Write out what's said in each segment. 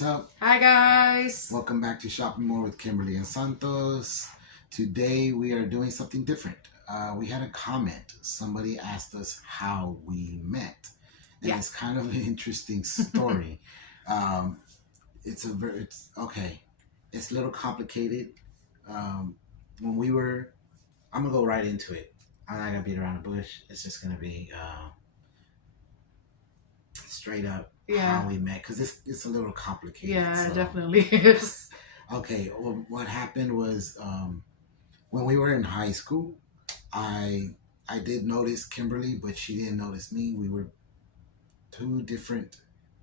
what's up? Hi guys. Welcome back to Shopping More with Kimberly and Santos. Today we are doing something different. We had a comment. Somebody asked us how we met. And It's kind of an interesting story. It's a little complicated. When we were, I'm going to go right into it. I'm not going to beat around the bush. It's just going to be straight up how we met, because it's a little complicated. It definitely is. Okay, well, what happened was when we were in high school, I did notice Kimberly, but she didn't notice me. We were two different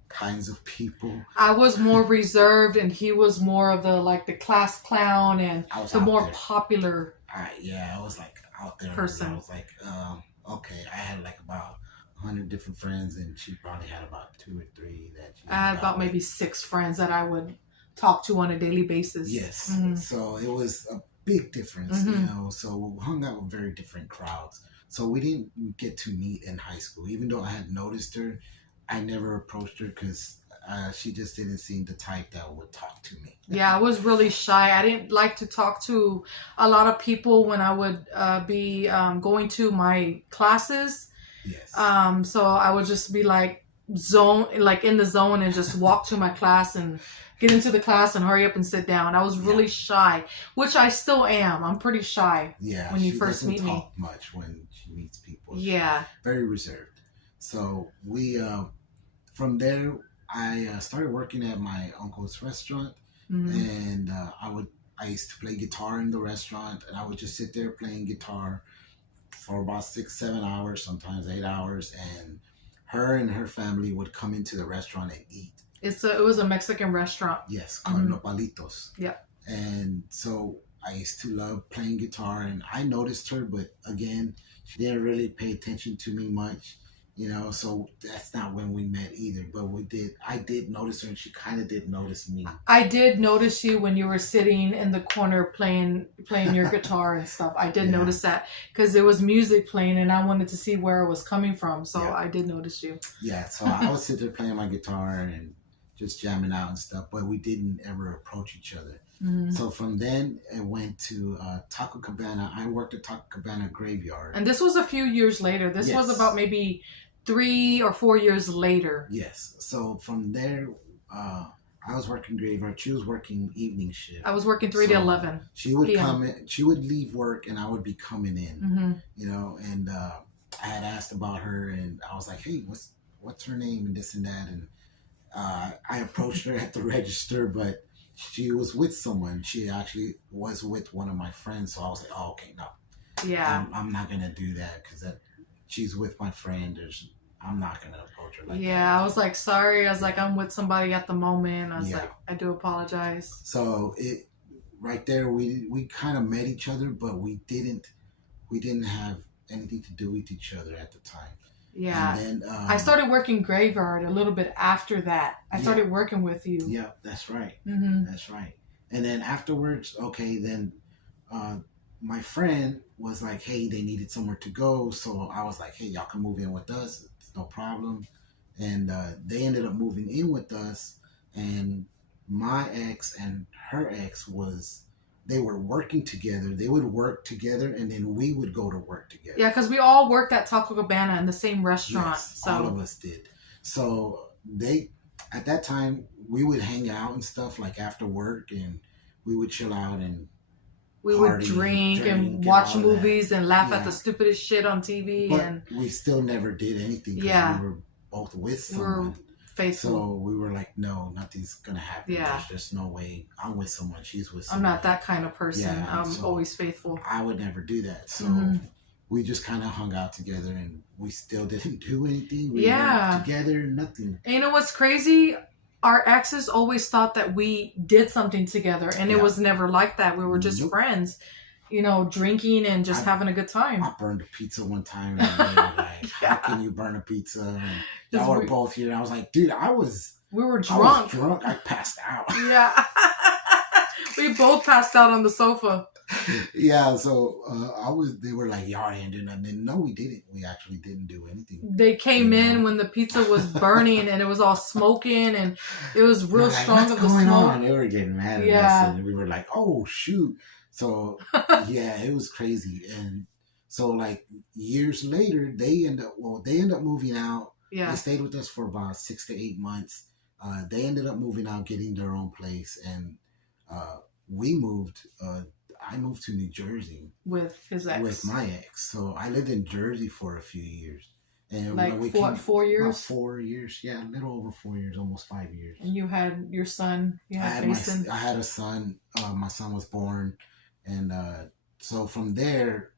kinds of people. I was more reserved, and he was more of the class clown and the more popular. I was like out there person. I was like, okay, I had like about 100 different friends, and she probably had about 2 or 3 that she I had about maybe 6 friends that I would talk to on a daily basis. Yes. Mm-hmm. So it was a big difference, so we hung out with very different crowds. So we didn't get to meet in high school. Even though I had noticed her, I never approached her because she just didn't seem the type that would talk to me. Yeah, I was really shy. I didn't like to talk to a lot of people when I would be going to my classes. Yes. So I would just be in the zone and just walk to my class and get into the class and hurry up and sit down. I was really shy, which I still am. I'm pretty shy. Yeah. When you first meet me. She doesn't talk much when she meets people. Yeah. She's very reserved. So we from there I started working at my uncle's restaurant, and I used to play guitar in the restaurant, and I would just sit there playing guitar for about 6-7 hours, sometimes 8 hours, and her family would come into the restaurant and eat. It was a Mexican restaurant. Yes, called Nopalitos. Yeah. And so I used to love playing guitar, and I noticed her, but again, she didn't really pay attention to me much, so that's not when we met either. But I did notice her, and she kind of did notice me. I did notice you when you were sitting in the corner playing your guitar and stuff. I did notice that because there was music playing, and I wanted to see where it was coming from. So I did notice you. Yeah, so I would sit there playing my guitar and just jamming out and stuff, but we didn't ever approach each other. So from then, I went to Taco Cabana. I worked at Taco Cabana graveyard. And this was a few years later. This was about maybe 3 or 4 years later. Yes. So from there, I was working graveyard. She was working evening shift. I was working 3 to 11. She would come in. She would leave work, and I would be coming in. And I had asked about her, and I was like, "Hey, what's her name?" and this and that, and I approached her at the register, but she was with someone. She actually was with one of my friends, so I was like, "Oh, okay, no, I'm not gonna do that because she's with my friend. I'm not gonna approach her like that." I was like, sorry. I was like, I'm with somebody at the moment. I was like, I do apologize. So right there, we kind of met each other, but we didn't have anything to do with each other at the time. Yeah. And then I started working graveyard a little bit after that. I started working with you. Yeah, that's right. That's right. And then afterwards, then my friend was like, "Hey, they needed somewhere to go." So I was like, "Hey, y'all can move in with us. It's no problem." And they ended up moving in with us. And my ex and her ex they were working together. They would work together, and then we would go to work together. Yeah, because we all worked at Taco Cabana in the same restaurant. Yes, all of us did. So at that time, we would hang out and stuff like after work, and we would chill out and we would drink and watch movies and laugh at the stupidest shit on TV. But we still never did anything. Yeah, we were both with someone. Faithful. So we were like, no, nothing's gonna happen. Yeah. There's no way. I'm with someone. She's with someone. I'm not that kind of person. Yeah, I'm always faithful. I would never do that. So we just kind of hung out together, and we still didn't do anything. We weren't together, nothing. And you know what's crazy? Our exes always thought that we did something together, and it was never like that. We were just friends, drinking and just having a good time. I burned a pizza one time, and they were like, "How can you burn a pizza?" And y'all were both here. And I was like, "Dude, we were drunk. I was drunk. I passed out." Yeah. We both passed out on the sofa. Yeah, so they were like, y'all didn't do nothing. And no, we didn't. We actually didn't do anything. They came in when the pizza was burning and it was all smoking and it was real strong of the smoke. They were getting mad at us and we were like, oh shoot. So yeah, it was crazy. And so like years later, they end up moving out. Yeah. They stayed with us for about 6 to 8 months. They ended up moving out, getting their own place, and we moved. I moved to New Jersey with his ex. With my ex. So I lived in Jersey for a few years. And like 4 years? About 4 years. Yeah, a little over 4 years, almost 5 years. And you had your son. You had Mason. I had a son. My son was born. And so from there,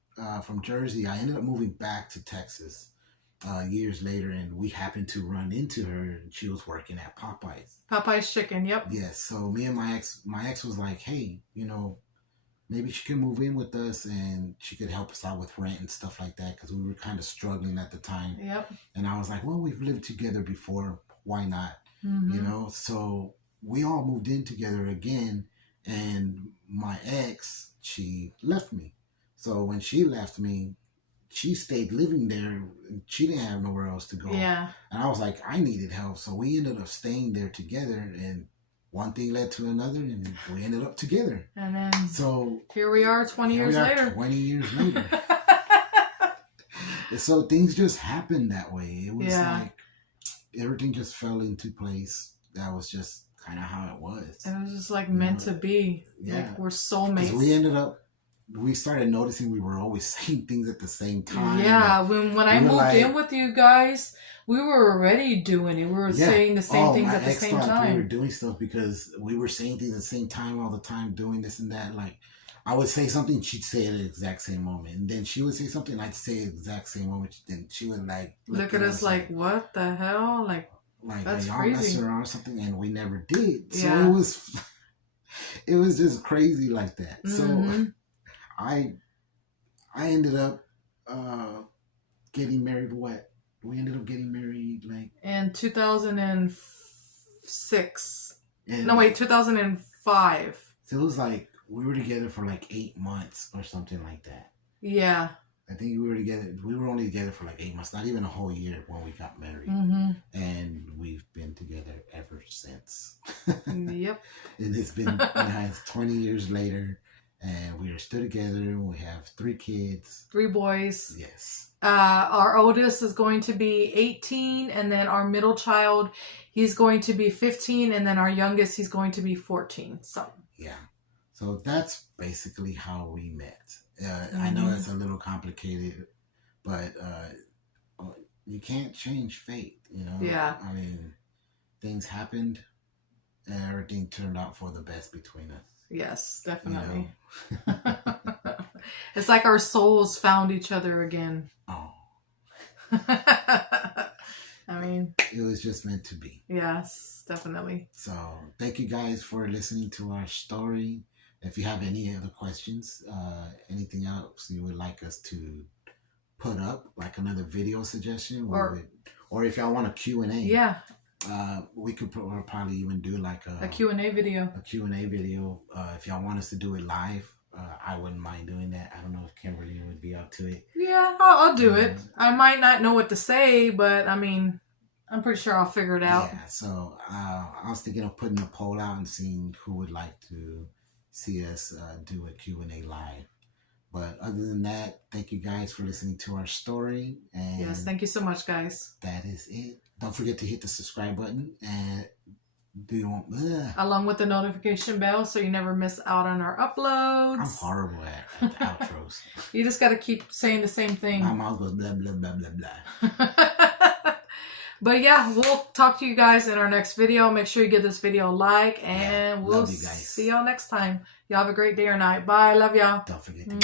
from Jersey, I ended up moving back to Texas years later. And we happened to run into her. And she was working at Popeyes. Popeyes Chicken, yep. Yes. So me and my ex was like, hey, maybe she can move in with us and she could help us out with rent and stuff like that because we were kind of struggling at the time. Yep. And I was like, well, we've lived together before. Why not? Mm-hmm. So we all moved in together again. And my ex, she left me. So when she left me, she stayed living there. And she didn't have nowhere else to go. Yeah. And I was like, I needed help. So we ended up staying there together, and one thing led to another, and we ended up together. And then so here we are 20 years later. 20 years later. So things just happened that way. It was like everything just fell into place. That was just kind of how it was. It was just like meant to be. Yeah. Like we're soulmates. We started noticing we were always saying things at the same time. Yeah, when I moved in with you guys, we were already doing it. We were saying the same things at the same time. We were doing stuff because we were saying things at the same time all the time, doing this and that. Like, I would say something, she'd say it at the exact same moment. And then she would say something, I'd say it at the exact same moment. Then she would like look at us like, what the hell? Like that's y'all crazy. messing around or something, and we never did. So it was just crazy like that. Mm-hmm. So I ended up getting married. We ended up getting married like in 2006. No, wait, 2005. So it was like we were together for like 8 months or something like that. Yeah. I think we were together. We were only together for like 8 months, not even a whole year when we got married. Mm-hmm. And we've been together ever since. Yep. And it's been 20 years later. And we are still together. We have 3 kids. 3 boys. Yes. Our oldest is going to be 18. And then our middle child, he's going to be 15. And then our youngest, he's going to be 14. So. Yeah. So that's basically how we met. I know it's a little complicated, but you can't change fate, Yeah. I mean, things happened and everything turned out for the best between us. Yes, definitely. It's like our souls found each other again. Oh. I mean, it was just meant to be. Yes, definitely. So thank you guys for listening to our story. If you have any other questions, anything else you would like us to put up, like another video suggestion, or if y'all want a Q&A. Yeah. We could probably even do like a Q&A video. A Q&A video. If y'all want us to do it live, I wouldn't mind doing that. I don't know if Kimberly would be up to it. Yeah, I'll do it. I might not know what to say, but I mean, I'm pretty sure I'll figure it out. Yeah, so I was thinking of putting a poll out and seeing who would like to see us do a Q&A live. But other than that, thank you guys for listening to our story. And yes, thank you so much, guys. That is it. Don't forget to hit the subscribe button and along with the notification bell so you never miss out on our uploads. I'm horrible at the outros. You just got to keep saying the same thing. My mouth goes blah, blah, blah, blah, blah. But yeah, we'll talk to you guys in our next video. Make sure you give this video a like, and we'll see y'all next time. Y'all have a great day or night. Bye. Love y'all. Don't forget to